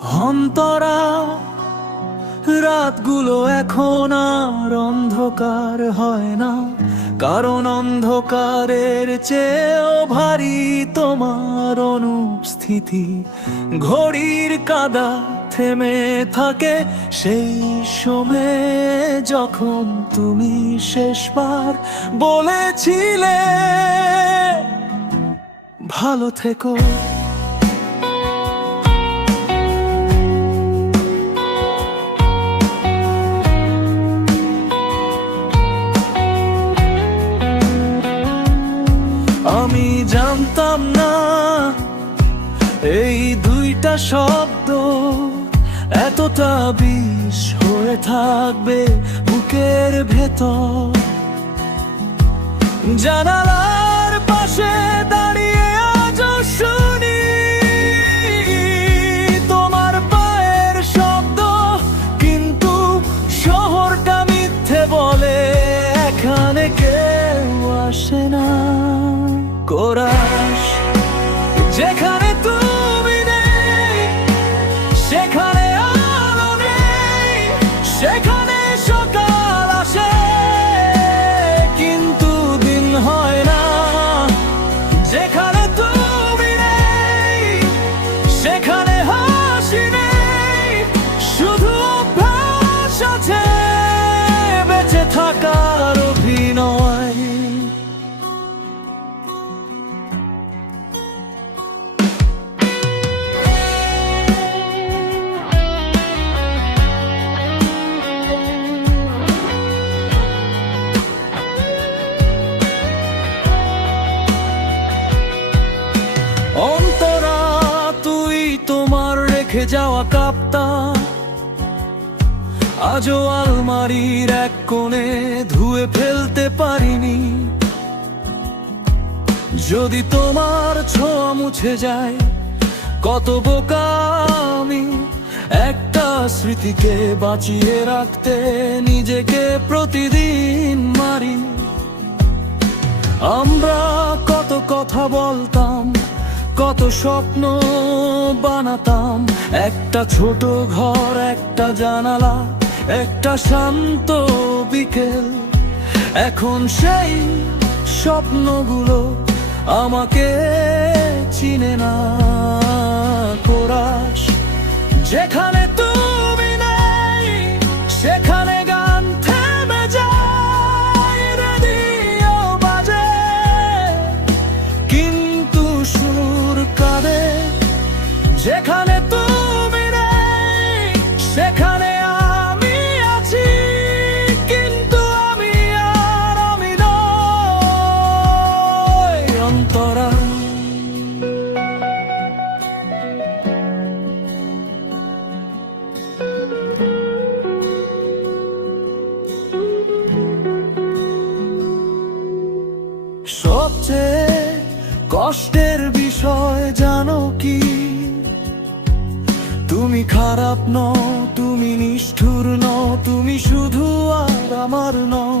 অন্তরা, রাতগুলো এখন আর অন্ধকার হয় না, কারণ অন্ধকারের চেয়েও ভারী তোমার অনুপস্থিতি। ঘড়ির কাঁদা থেমে থাকে সেই সময়ে যখন তুমি শেষবার বলেছিলে ভালো থেকো। আমি জানতাম না এই দুইটা শব্দ এতটা বিষ হয়ে থাকবে বুকের ভেতর। জানালার পাশে দাঁড়িয়ে আজও শুনি তোমার পায়ের শব্দ, কিন্তু শহরটা মিথ্যে বলে এখানে কেউ আসে না। কোরাস, যেখানে তুমি নেই সেখানে আলো নেই, সেখানে সকাল আসে কিন্তু দিন হয় না। যেখানে তুমি নেই সেখানে হাসি নেই, শুধু অভ্যাস আছে বেঁচে থাকার অভিনয়। অন্তরা, তুই তোমার রেখে যাওয়া কাপটা আজও আলমারির এক কোণে ধুয়ে ফেলতে পারিনি। যদি তোমার ছোঁয়া মুছে যায় কত বোকা আমি, একটা স্মৃতিকে বাঁচিয়ে রাখতে নিজেকে প্রতিদিন মারি। আমরা কত কথা বলতাম, কত স্বপ্ন বানাতাম, একটা ছোট ঘর, একটা জানালা, একটা শান্ত বিকেল। এখন সেই স্বপ্নগুলো আমাকে চিনে না। কোরাস, যেখানে তুমি নেই সেখানে গান থেমে যায়, রেডিও বাজে কিন্তু সুর কাঁদে। যেখানে তুমি নেই সেখানে আমি আছি, কিন্তু আমি আর আমি নই। অন্তরা, সবচেয়ে কষ্টের বিষয় জানো কি? তুমি খারাপ নও, তুমি নিষ্ঠুর নও, তুমি শুধু আর আমার নও।